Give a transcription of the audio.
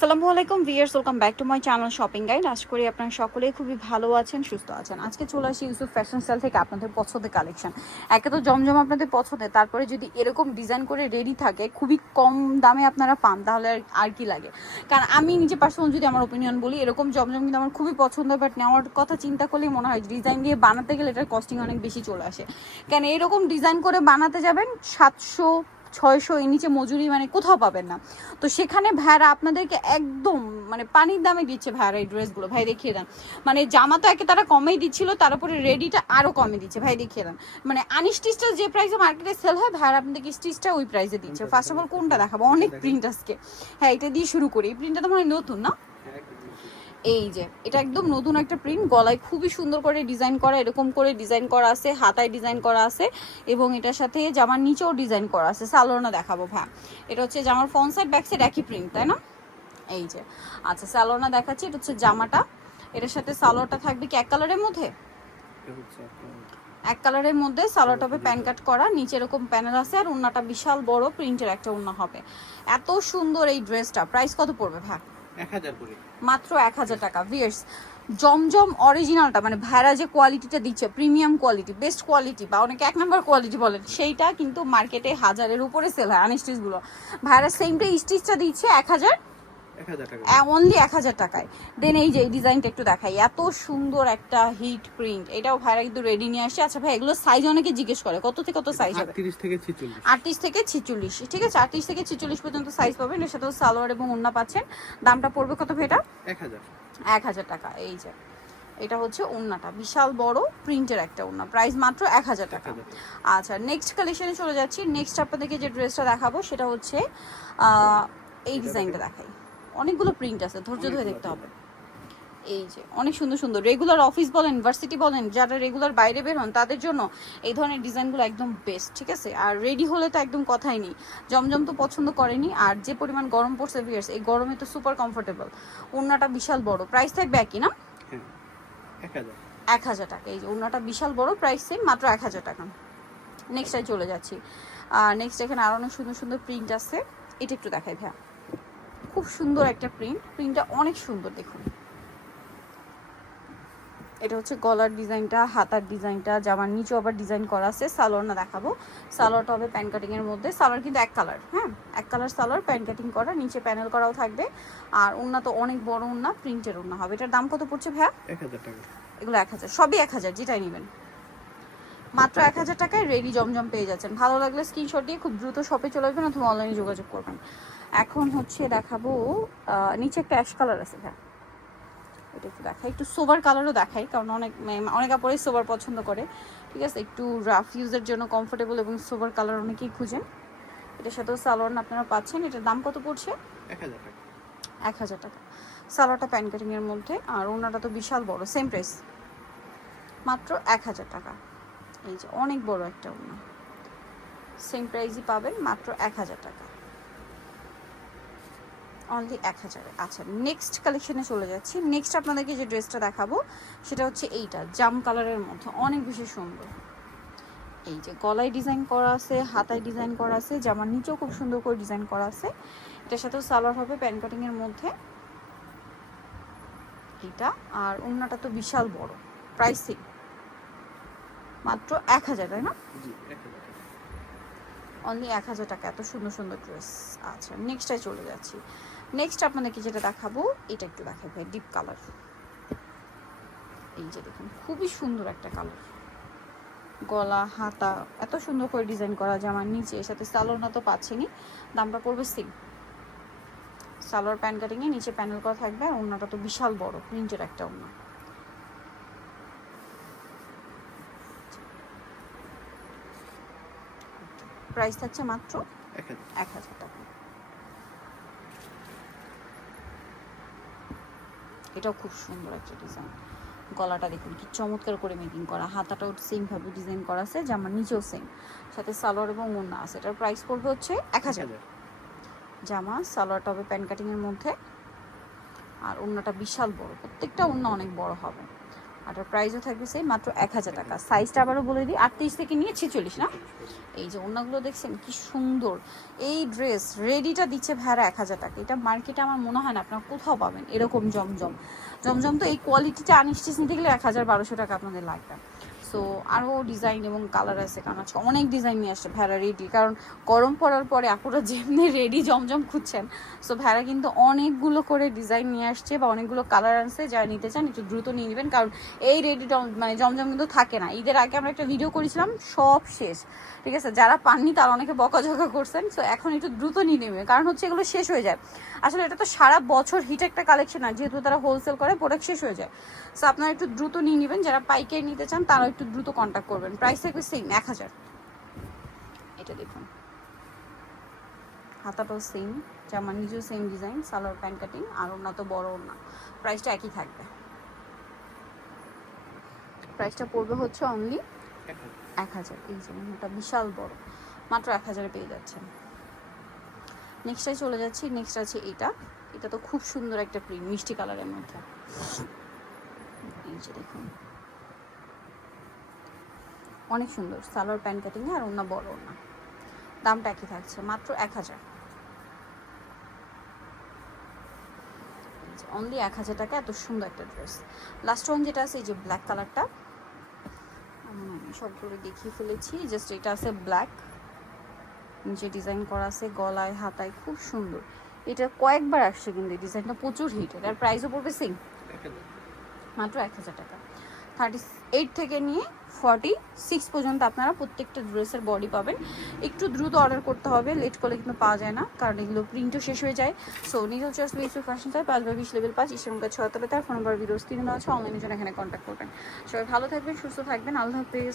আসসালামু আলাইকুম viewers, welcome back to my channel shopping guide. আশা করি আপনারা সকলেই খুবই ভালো আছেন, সুস্থ আছেন। আজকে চলে আসি ইউসুফ ফ্যাশন স্টাইল থেকে আপনাদের পছন্দের কালেকশন। একে তো জমজম আপনাদের পছন্দের, তারপরে যদি এরকম ডিজাইন করে রেডি থাকে খুবই কম দামে আপনারা পান, তাহলে আর কি লাগে। কারণ আমি নিজে পার্সোনাল যদি আমার ওপিনিয়ন বলি, এরকম জমজম কিন্তু আমার খুবই পছন্দ, বাট নেওয়ার কথা চিন্তা করলেই মনে হয় ডিজাইন দিয়ে বানাতে গেলে এটার কস্টিং অনেক বেশি চলে আসে। কেন এরকম ডিজাইন করে বানাতে যাবেন 700-600 এর নিচে মজুরি মানে কোথাও পাবেন না। তো সেখানে ভাইরা আপনাদেরকে একদম মানে পানির দামে দিচ্ছে ভাইরা এই ড্রেসগুলো। ভাই দেখিয়ে দেন, মানে জামা তো একে তারা কমেই দিচ্ছিল, তার উপরে রেডিটা আরও কমে দিচ্ছে। ভাই দেখিয়ে দেন, মানে আনস্টিচটা যে প্রাইসে মার্কেটে সেল হয় ভাইরা আপনাদেরকে স্টিচটা ওই প্রাইসে দিচ্ছে। ফার্স্ট অফ অল কোনটা দেখাবো, অনেক প্রিন্ট আজকে। হ্যাঁ, এটা দিয়ে শুরু করি। এই প্রিন্টটা তো মানে নতুন না, এই যে এটা একদম নতুন একটা প্রিন্ট। গলায় খুবই সুন্দর করে ডিজাইন করা, এরকম করে ডিজাইন করা আছে, হাতায় ডিজাইন করা আছে, এবং এটার সাথে জামার নিচেও ডিজাইন করা আছে। সালোয়ারটা দেখাবো ভাই, এটা হচ্ছে জামার ফ্রন্ট সাইড ব্যাক সাইড একই প্রিন্ট, তাই না? এই যে আচ্ছা, সালোয়ারটা দেখাচ্ছি। এটা হচ্ছে জামাটা, এটার সাথে সালোয়ারটা থাকবে কি এক কালারের মধ্যে, এক কালারের মধ্যে সালোয়ারটা হবে প্যান কাট করা, নিচে এরকম প্যানেল আছে, আর ওন্নাটা বিশাল বড় প্রিন্টের একটা ওন্না হবে। এত সুন্দর এই ড্রেসটা। প্রাইস কত পড়বে ভাই? 1000 করে, মাত্র 1000 টাকা। ভিউয়ার্স, জমজম অরিজিনালটা মানে ভাইরা যে কোয়ালিটিটা দিচ্ছে, প্রিমিয়াম কোয়ালিটি, বেস্ট কোয়ালিটি, বা অনেকে এক নাম্বার কোয়ালিটি বলেন, সেইটা কিন্তু মার্কেটে 1000-এর উপরে সেল হয় আনস্টিচগুলো। ভাইরা সেমটা স্টিচটা দিচ্ছে 1000 টাকা, অনলি 1000 টাকায়। দেন এই যে এই ডিজাইনটা একটু দেখাই, এত সুন্দর একটা হিট প্রিন্ট, এটাও ভাইরা কিন্তু রেডি নিয়ে আসছে। আচ্ছা ভাই, এগুলো সাইজ অনেকে জিজ্ঞেস করে, কত থেকে কত সাইজ হবে? 38 থেকে 46, 38 থেকে 46, ঠিক আছে, 38 থেকে 46 পর্যন্ত সাইজ পাবেন। এর সাথে সালোয়ার এবং ওড়না পাচ্ছেন। দামটা পড়বে কত ভাই এটা? 1000 টাকা। এই যে এটা হচ্ছে ওড়নাটা, বিশাল বড় প্রিন্টের একটা ওড়না, প্রাইস মাত্র 1000 টাকা। আচ্ছা, নেক্সট কালেকশনে চলে যাচ্ছি। নেক্সট আপনাদেরকে যে ড্রেসটা দেখাবো সেটা হচ্ছে এই ডিজাইনটা দেখাই। অনেকগুলো প্রিন্ট আছে, ধৈর্য ধরে দেখতে হবে। এই যে অনেক সুন্দর সুন্দর রেগুলার অফিস বলেন, ইউনিভার্সিটি বলেন, যারা রেগুলার বাইরে বের হন তাদের জন্য এই ধরনের ডিজাইনগুলো একদম বেস্ট, ঠিক আছে। আর রেডি হলে তো একদম কথাই নেই, জমজম তো পছন্দ করেনি। আর যে পরিমাণ গরম পড়ছে ভিউয়ার্স, এই গরমে তো সুপার কমফোর্টেবল। ওড়নাটা বিশাল বড়, প্রাইস থাকবে একই না? 1000 টাকা। এই যে ওড়নাটা বিশাল বড়, প্রাইস সেম, মাত্র 1000 টাকা। নেক্সটটাই চলে যাচ্ছি। নেক্সট এখানে আরও অনেক সুন্দর সুন্দর প্রিন্ট আছে, এটা একটু দেখাই ভাইয়া। খুব সুন্দর একটা প্রিন্ট, প্রিন্টটা অনেক সুন্দর, দেখুন। এটা হচ্ছে গলার ডিজাইনটা, হাতার ডিজাইনটা, জামার নিচেও আবার ডিজাইন করা আছে। সালোয়ারটা দেখাবো, সালোয়ারটা হবে প্যান কাটিং এর মধ্যে। সালোয়ার কিন্তু এক কালার, হ্যাঁ এক কালার সালোয়ার, প্যান কাটিং করা, নিচে প্যানেল করাও থাকবে। আর ওড়না তো অনেক বড় ওড়না, প্রিন্টের ওড়না হবে। এটার দাম কত পড়ছে ভাইয়া? 1000 টাকা। এগুলো 1000, সবই 1000, যেটাই নেবেন মাত্র 1000 টাকায় রেডি জমজম পেয়ে যাচ্ছেন। ভালো লাগলে স্ক্রিনশট দিয়ে খুব দ্রুত শপে চলে আসবেন অথবা অনলাইনে যোগাযোগ করবেন। এখন হচ্ছে দেখাবো নিচে একটা অ্যাশ কালার আছে ভাইয়া, এটা একটু দেখাই, একটু সোবার কালারও দেখাই, কারণ অনেক আপুরাই সোবার পছন্দ করে, ঠিক আছে। একটু রাফ ইউজের জন্য কমফোর্টেবল এবং সোবার কালার অনেকেই খুঁজেন। এটার সাথেও সালোয়ার আপনারা পাচ্ছেন। এটার দাম কত পড়ছে? 1000 টাকা। 1000 টাকা। সালোয়ারটা প্যান কাটিংয়ের মধ্যে, আর ওনাটা তো বিশাল বড়, সেম প্রাইস, মাত্র 1000 টাকা। এই যে অনেক বড় একটা ওনা, সেম প্রাইসই পাবেন, মাত্র 1000 টাকা, অনলি 1000। আচ্ছা, নেক্সট কালেকশনে চলে যাচ্ছি। নেক্সট আপনাদেরকে যে ড্রেসটা দেখাবো সেটা হচ্ছে এইটা, জাম কালারের মধ্যে, অনেক বেশি সুন্দর। এই যে গলায় ডিজাইন করা আছে, হাতায় ডিজাইন করা আছে, জামার নিচেও খুব সুন্দর করে ডিজাইন করা আছে। এটার সাথেও সালোয়ার হবে প্যান কাটিং এর মধ্যে এটা, আর ওড়নাটা তো বিশাল বড়, প্রাইসিং মাত্র 1000, তাই না? অনলি 1000 টাকা, এত সুন্দর সুন্দর ড্রেস। আচ্ছা, নেক্সটে চলে যাচ্ছি। নেক্সট আপনাদেরকে যেটা দেখাবো এটা একটু দেখাই ভাই, ডিপ কালার। এই যে দেখুন, খুবই সুন্দর একটা কালার, গলা হাতা এত সুন্দর করে ডিজাইন করা, জামার নিচে এর সাথে সালোয়ার না তো পাচ্ছেনি। দামটা পড়বে সেম, সালোয়ার প্যান কাটিংয়ে নিচে প্যানেল করা থাকবে, আর ওড়নাটা তো বিশাল বড় প্রিন্টের একটা ওড়না। প্রাইস থাকছে মাত্র 1000 টাকা। এটাও খুব সুন্দর একটা ডিজাইন, গলাটা দেখুন কি চমৎকার করে মেকিং করা, হাতাটাও সেম ভাবে ডিজাইন করা আছে, জামার নিচেও সেম, সাথে সালোয়ার এবং ওড়না আছে। এটার প্রাইস পড়বে হচ্ছে 1000। জামা সালোয়ারটা হবে প্যান কাটিং এর মধ্যে, আর ওড়নাটা বিশাল বড়, প্রত্যেকটা ওড়না অনেক বড় হবে। আর প্রাইসও থাকবে সেই মাত্র 1000 টাকা। সাইজটা আবারও বলে দিই, 38 থেকে নিয়ে 46 না। এই যে ওড়নাগুলো দেখছেন কি সুন্দর। এই ড্রেস রেডিটা দিচ্ছে ভাড়া 1000 টাকা। এটা মার্কেটে আমার মনে হয় না আপনারা কোথাও পাবেন এরকম জমজম। জমজম তো এই কোয়ালিটিটা আনস্টিচ নিতে গেলে 1000-1200 টাকা আপনাদের লাগবে। সো আরও ডিজাইন এবং কালার আছে, কারণ আজকে অনেক ডিজাইন নিয়ে আসছে ভেড়া রেডি, কারণ গরম পড়ার পরে আপুরা যেমনি রেডি জমজম খুঁজছেন। সো ভেড়া কিন্তু অনেকগুলো করে ডিজাইন নিয়ে আসছে বা অনেকগুলো কালার আনছে, যারা নিতে চান একটু দ্রুত নিয়ে নেবেন, কারণ এই রেডি মানে জমজম কিন্তু থাকে না। ঈদের আগে আমরা একটা ভিডিও করেছিলাম, সব শেষ, ঠিক আছে। যারা পাননি তারা অনেকে বকাঝকা করছেন। সো এখন একটু দ্রুত নিয়ে নেবেন, কারণ হচ্ছে এগুলো শেষ হয়ে যায়। আসলে এটা তো সারা বছর হিট একটা কালেকশন, আর যেহেতু তারা হোলসেল করে প্রোডাক্ট শেষ হয়ে যায়। সো আপনারা একটু দ্রুত নিয়ে নেবেন, যারা পাইকারি নিতে চান তারা একটু দ্রুত কন্ট্যাক্ট করবেন। প্রাইস থাকবে সেম 1000। এটা দেখুন, হাতাটাও সেম, জামা নিজেও same design, salwar pant cutting, আর ওনা তো বড় ওনা। প্রাইসটা একই থাকবে। প্রাইসটা পড়বে হচ্ছে অনলি 1000। এই যে ওটা বিশাল বড়, মাত্র 1000 পেয়ে যাচ্ছেন। নেক্সটটাই চলে যাচ্ছি। নেক্সট আছে এটা। এটা তো খুব সুন্দর একটা প্রিন্ট, মিষ্টি কালারের মধ্যে। এই যে দেখুন, অনেক সুন্দর সালোয়ার প্যান্ট কাটিং আর ওনা বড় ওনা। দামটা একই থাকছে, মাত্র 1000। অনলি 1000 টাকা। এত সুন্দর একটা ড্রেস। লাস্ট ওয়ান যেটা আছে এই যে ব্ল্যাক কালারটা, আমি সবগুলো দেখিয়ে ফেলেছি। জাস্ট এটা আছে ব্ল্যাক, নিচে ডিজাইন করা আছে গলায় হাতায়, খুব সুন্দর। এটা কয়েকবার আসছে কিন্তু এই ডিজাইনটা প্রচুর হিট। এটার প্রাইসও পড়বে সেম, মাত্র 1000 টাকা। 38 থেকে নিয়ে 46 পর্যন্ত আপনারা প্রত্যেকটা ড্রেসের বডি পাবেন। একটু দ্রুত অর্ডার করতে হবে, লেট করলে কিন্তু পাওয়া যায় না, কারণ এগুলো প্রিন্টও শেষ হয়ে যায়। So needle choice basic fashion তাই 5/20 লেভেল 5 ইসলামকা 76 তার ফোন নাম্বার ভিডিও স্ক্রিনে দেওয়া আছে, অনলাইনের জন্য এখানে কন্ট্যাক্ট করবেন। সবাই ভালো থাকবেন, সুস্থ থাকবেন, আল্লাহ হাফেজ।